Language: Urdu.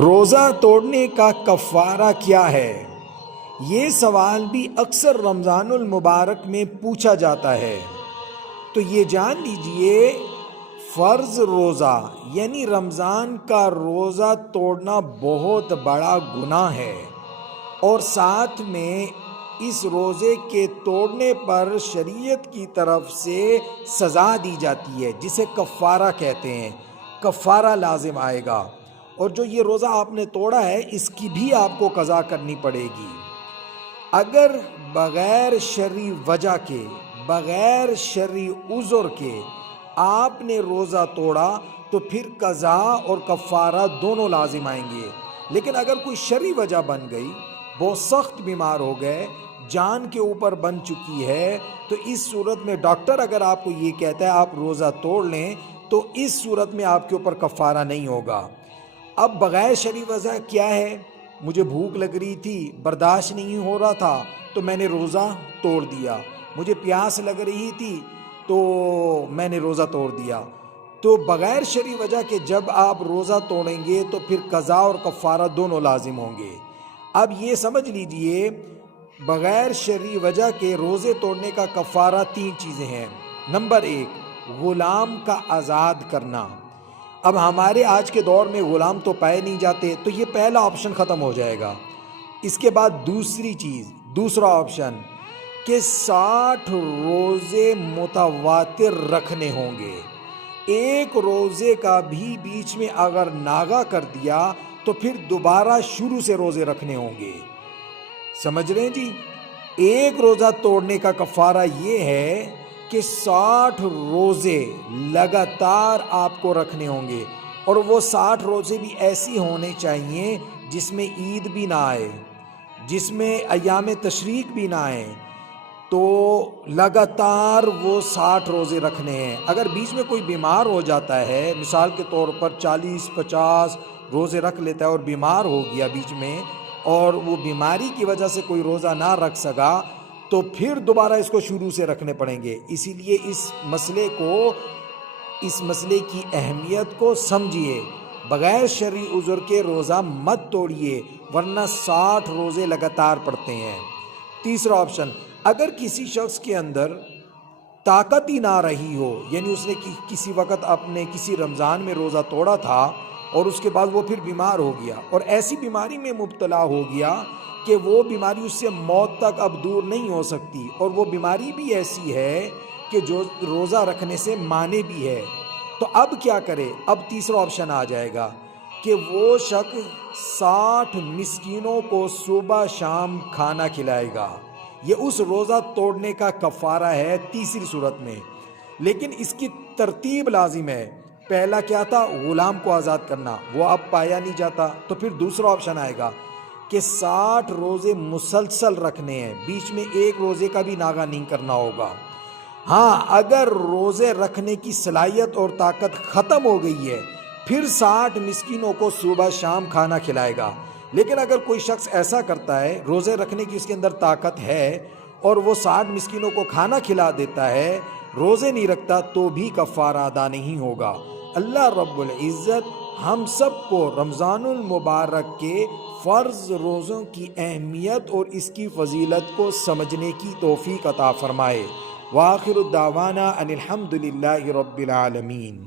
روزہ توڑنے کا کفارہ کیا ہے؟ یہ سوال بھی اکثر رمضان المبارک میں پوچھا جاتا ہے، تو یہ جان لیجئے فرض روزہ یعنی رمضان کا روزہ توڑنا بہت بڑا گناہ ہے، اور ساتھ میں اس روزے کے توڑنے پر شریعت کی طرف سے سزا دی جاتی ہے، جسے کفارہ کہتے ہیں۔ کفارہ لازم آئے گا، اور جو یہ روزہ آپ نے توڑا ہے اس کی بھی آپ کو قضا کرنی پڑے گی۔ اگر بغیر شرعی وجہ کے، بغیر شرعی عذر کے آپ نے روزہ توڑا تو پھر قضا اور کفارہ دونوں لازم آئیں گے۔ لیکن اگر کوئی شرعی وجہ بن گئی، بہت سخت بیمار ہو گئے، جان کے اوپر بن چکی ہے، تو اس صورت میں ڈاکٹر اگر آپ کو یہ کہتا ہے آپ روزہ توڑ لیں تو اس صورت میں آپ کے اوپر کفارہ نہیں ہوگا۔ اب بغیر شرعی وجہ کیا ہے؟ مجھے بھوک لگ رہی تھی، برداشت نہیں ہو رہا تھا تو میں نے روزہ توڑ دیا، مجھے پیاس لگ رہی تھی تو میں نے روزہ توڑ دیا۔ تو بغیر شرعی وجہ کے جب آپ روزہ توڑیں گے تو پھر قضا اور کفارہ دونوں لازم ہوں گے۔ اب یہ سمجھ لیجئے بغیر شرعی وجہ کے روزے توڑنے کا کفارہ 3 چیزیں ہیں۔ نمبر 1، غلام کا آزاد کرنا۔ اب ہمارے آج کے دور میں غلام تو پائے نہیں جاتے، تو یہ پہلا آپشن ختم ہو جائے گا۔ اس کے بعد دوسرا آپشن کہ 60 روزے متواتر رکھنے ہوں گے۔ ایک روزے کا بھی بیچ میں اگر ناغہ کر دیا تو پھر دوبارہ شروع سے روزے رکھنے ہوں گے۔ سمجھ رہے ہیں جی؟ ایک روزہ توڑنے کا کفارہ یہ ہے کہ 60 روزے لگاتار آپ کو رکھنے ہوں گے، اور وہ 60 روزے بھی ایسی ہونے چاہیے جس میں عید بھی نہ آئے، جس میں ایام تشریق بھی نہ آئے، تو لگاتار وہ 60 روزے رکھنے ہیں۔ اگر بیچ میں کوئی بیمار ہو جاتا ہے، مثال کے طور پر 40-50 روزے رکھ لیتا ہے اور بیمار ہو گیا بیچ میں، اور وہ بیماری کی وجہ سے کوئی روزہ نہ رکھ سکا، تو پھر دوبارہ اس کو شروع سے رکھنے پڑیں گے۔ اسی لیے اس مسئلے کی اہمیت کو سمجھیے، بغیر شرعی عذر کے روزہ مت توڑیے، ورنہ 60 روزے لگاتار پڑتے ہیں۔ تیسرا آپشن، اگر کسی شخص کے اندر طاقت ہی نہ رہی ہو، یعنی اس نے کسی وقت اپنے کسی رمضان میں روزہ توڑا تھا اور اس کے بعد وہ پھر بیمار ہو گیا، اور ایسی بیماری میں مبتلا ہو گیا کہ وہ بیماری اس سے موت تک اب دور نہیں ہو سکتی، اور وہ بیماری بھی ایسی ہے کہ جو روزہ رکھنے سے مانے بھی ہے، تو اب کیا کرے؟ اب تیسرا آپشن آ جائے گا کہ وہ شخص 60 مسکینوں کو صبح شام کھانا کھلائے گا۔ یہ اس روزہ توڑنے کا کفارہ ہے تیسری صورت میں، لیکن اس کی ترتیب لازم ہے۔ پہلا کیا تھا؟ غلام کو آزاد کرنا، وہ اب پایا نہیں جاتا، تو پھر دوسرا آپشن آئے گا کہ 60 روزے مسلسل رکھنے ہیں، بیچ میں ایک روزے کا بھی ناغہ نہیں کرنا ہوگا۔ ہاں، اگر روزے رکھنے کی صلاحیت اور طاقت ختم ہو گئی ہے پھر 60 مسکینوں کو صبح شام کھانا کھلائے گا۔ لیکن اگر کوئی شخص ایسا کرتا ہے، روزے رکھنے کی اس کے اندر طاقت ہے اور وہ 60 مسکینوں کو کھانا کھلا دیتا ہے، روزے نہیں رکھتا، تو بھی کفارہ ادا نہیں ہوگا۔ اللہ رب العزت ہم سب کو رمضان المبارک کے فرض روزوں کی اہمیت اور اس کی فضیلت کو سمجھنے کی توفیق عطا فرمائے۔ وآخر الدعوانا ان الحمد للہ رب العالمین۔